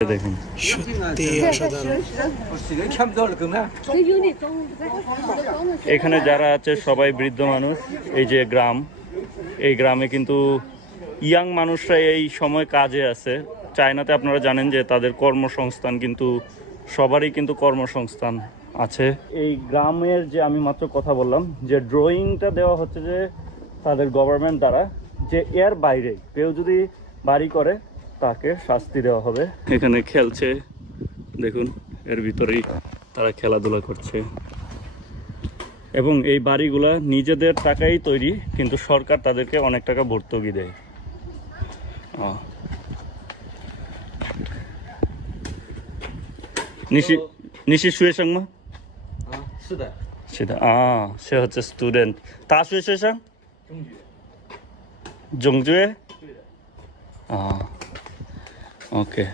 দেখুন সত্যি অসাধারণ। এখানে যারা আছে সবাই বৃদ্ধ মানুষ। এই যে গ্রাম, এই গ্রামে কিন্তু ইয়াং মানুষরা এই সময় কাজে আছে। চায়নাতে আপনারা জানেন যে তাদের কর্মসংস্থান কিন্তু সবারই কিন্তু কর্মসংস্থান আছে। এই গ্রামের যে আমি মাত্র কথা বললাম যে ড্রয়িংটা দেওয়া হচ্ছে যে তাদের গভর্নমেন্ট দ্বারা, যে এর বাইরে কেউ যদি বাড়ি করে তাকে শাস্তি দেওয়া হবে। এখানে খেলছে, দেখুন এর ভিতরেই তারা খেলাধুলা করছে। এবং এই বাড়িগুলা নিজেদের টাকাই তৈরি, কিন্তু সরকার তাদেরকে অনেক টাকা ভর্তুকি দেয়। নিশি শুয়ে সংমা সেটা সে হচ্ছে স্টুডেন্ট। তা শুয়ে শুয়ে সাং জংজুয়ে ওকে।